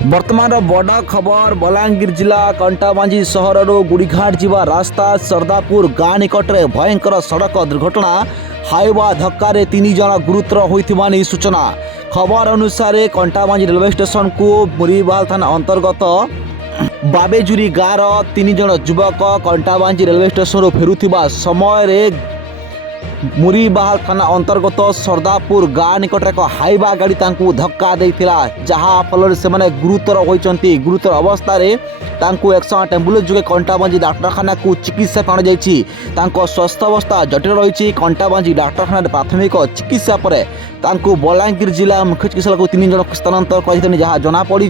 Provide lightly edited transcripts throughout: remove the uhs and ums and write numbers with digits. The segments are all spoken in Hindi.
ବର୍ତ୍ତମାନର ବଡ଼ ଖବର ବଲାଙ୍ଗୀର ଜିଲ୍ଲା କଣ୍ଟାବାଞ୍ଜି ସହରରୁ ଗୁଡ଼ିଘାଟ ଯିବା ରାସ୍ତା ସରଦାପୁର ଗାଁ ନିକଟରେ ଭୟଙ୍କର ସଡ଼କ ଦୁର୍ଘଟଣା। ହାଇୱା ଧକ୍କାରେ 3 ଜଣ ଗୁରୁତର ହୋଇଥିବା ନେଇ ସୂଚନା। ଖବର ଅନୁସାରେ କଣ୍ଟାବାଞ୍ଜି ରେଲୱେ ଷ୍ଟେସନକୁ ମୁରିବାଲ ଥାନା ଅନ୍ତର୍ଗତ ବାବେଜୁରୀ ଗାଁର 3 ଜଣ ଯୁବକ କଣ୍ଟାବାଞ୍ଜି ରେଲୱେ ଷ୍ଟେସନରୁ ଫେରୁଥିବା ସମୟରେ मुरीबाल थाना अंतर्गत सरदापुर गाँ निकट एक हाइवा गाड़ी धक्का देइथिला, जहाँ फल से गुरुतर होइचंती। गुरुतर अवस्था 108 एम्बुलेंस जोगे कंटाबांजी डाक्तरखाना को चिकित्सा पाण जाइछि। स्वास्थ्य अवस्था जटिल रही। कंटाबांजी डाक्तरखाना प्राथमिक चिकित्सा पर बलांगीर जिला मुख्य चिकित्सालय को 3 जन स्थानांतर कर जहाँ जनापड़ी।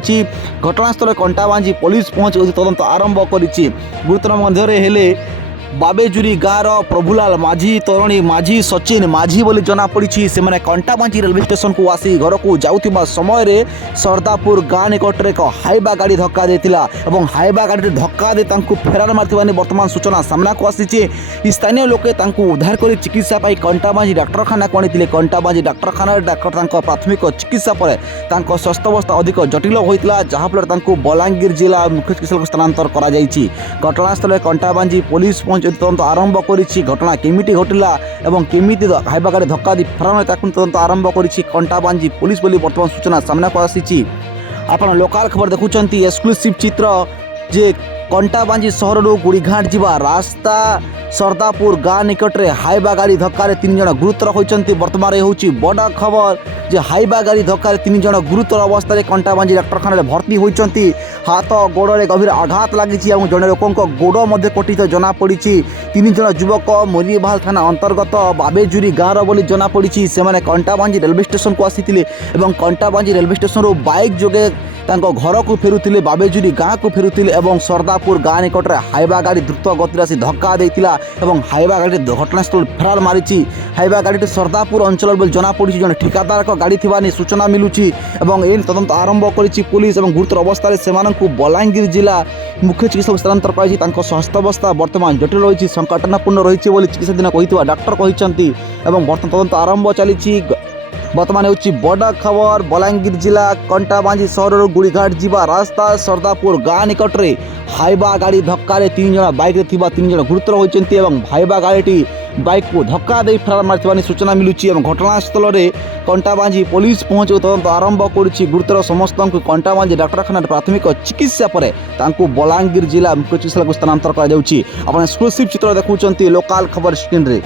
घटनास्थल कंटाबांजी पुलिस पहुंच तदंत आरंभ करिछि। गुरुतर मध्य बाबेजुरी गाँव प्रभुलाल माझी, तरुणी माझी, सचिन माझी बोली जनापड़ी। से कंटाबांजी रेलवे स्टेशन को आसी घर को जाउथिबा समय रे सरदापुर गाँ निकट एक हाइवा गाड़ी धक्का देथिला एवं हाइवा गाड़ी धक्का दे फेरार मारथिबा वर्तमान सूचना सामना को आसी। स्थानीय लोके उद्धार कर चिकित्सा पाई कंटाबांजी डाक्तरखाना को आनी। कंटाबांजी डाक्तरखाना डाक्तर प्राथमिक चिकित्सा पर स्वास्थ्य अवस्था अधिक जटिल होता, जहाँफल बलांगीर जिला मुख्य चिकित्सालय स्थानांतर करा जाइछि। घटनास्थल कंटाबांजी पुलिस तदंत आरंभ करिछि। घटना केमिति घटिला एवं केमिति हाइवा गाड़ी धक्का दी फेरार तदंत आरंभ करिछि कंटाबांजी पुलिस बोली वर्तमान सूचना सामना को आसी। आपण लोकल खबर देखुचंती एक्सक्लूसिव चित्र जे कंटाबांजी सहर गुड़ीघाट जावा रास्ता सरदापुर गाँ निकट में हाइवा गाड़ी धक्का 3 जन गुरुतर होती। बर्तमान हूँ बड़ खबर जे हाइवा गाड़ी धक्का 3 जन गुरुतर अवस्था कंटाबांजी डाक्तरखाना भर्ती होती। हाथ गोड़े गभीर आघात लगी। जड़े लोक गोड़ कटी जनापड़ी। 3 जन युवक मुरीबाल थाना अंतर्गत बाबेजुरी गाँव बोली जनापड़ी। से कंटाबांजी रेलवे स्टेशन को आसी कंटाबांजी रेलवे स्टेशन बाइक जोगे घर को फेरुले, बाबेजुरी गाँ को फेरुले और सरदापुर गाँ निकट में हाइवा गाड़ी द्रुत गति आसी धक्का देइथिला एवं हाइवा गाड़ी घटनास्थल फेरार मारी। हाइवा गाड़ी सरदापुर अंचल बोली जनापड़ी। जड़े ठिकादार गाड़ी थी सूचना मिलूची एवं एन तदंत आरंभ करिछि पुलिस। गुरुतर अवस्था से बलांगीर जिला मुख्य चिकित्सा स्थानांतर कर स्वास्थ्य अवस्था वर्तमान जटिल रही, संकटापूर्ण रही चिकित्साधीन कही डाक्तर कहते। बर्तमान तदंत आरंभ चली। बर्तमान हूँ बड़ खबर बलांगीर जिला कंटाबांजी सहर गुड़ीघाट जावा रास्ता सरदापुर गाँ निकट में हाइवा गाड़ी धक्का 3 जन बाइक 3 जन गुरुतर होती। हाइवा गाड़ी बाइक को धक्का दे फेरार मारी सूचना मिलूची। घटनास्थल में कंटाबांजी पुलिस पहुंच तदंत आरंभ करिछि। गुरुतर समस्त कंटाबांजी डाक्तरखाना प्राथमिक चिकित्सा पर बलांगीर जिला मुख्य चिकित्सालय को स्थानांतर कर एक्सक्लूसिव चित्र देखुंत लोकल खबर स्क्रीन रे।